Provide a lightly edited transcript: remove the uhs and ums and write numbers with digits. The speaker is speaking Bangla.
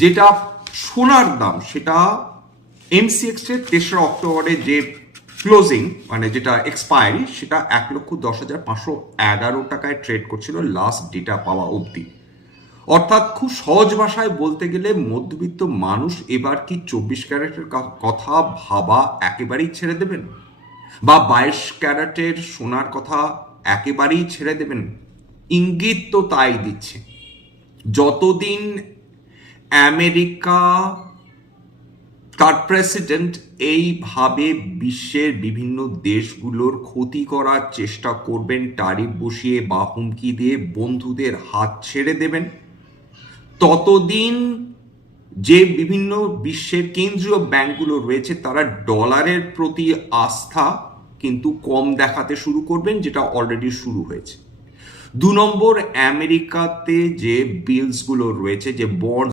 যেটা সোনার দাম সেটা এমসিএক্স এর 3রা অক্টোবরে যে ক্লোজিং মানে যেটা এক্সপায়ারি সেটা 1,10,511 টাকায় ট্রেড করছিল লাস্ট ডেটা পাওয়া অবধি। অর্থাৎ খুব সহজ ভাষায় বলতে গেলে মধ্যবিত্ত মানুষ এবার কি 24 ক্যারেটের কথা ভাবা একেবারেই ছেড়ে দেবেন, বা 22 ক্যারেটের সোনার কথা একেবারেই ছেড়ে দেবেন? ইঙ্গিত তো তাই দিচ্ছে। যতদিন আমেরিকা তার প্রেসিডেন্ট এইভাবে বিশ্বের বিভিন্ন দেশগুলোর ক্ষতি করার চেষ্টা করবেন, ট্যারিফ বসিয়ে বা হুমকি দিয়ে বন্ধুদের হাত ছেড়ে দেবেন, ততদিন যে বিভিন্ন বিশ্বের কেন্দ্রীয় ব্যাংকগুলো রয়েছে তারা ডলারের প্রতি আস্থা কিন্তু কম দেখাতে শুরু করবেন, যেটা অলরেডি শুরু হয়েছে। 2 নম্বর, আমেরিকাতে যে বিলসগুলো রয়েছে, যে বন্ড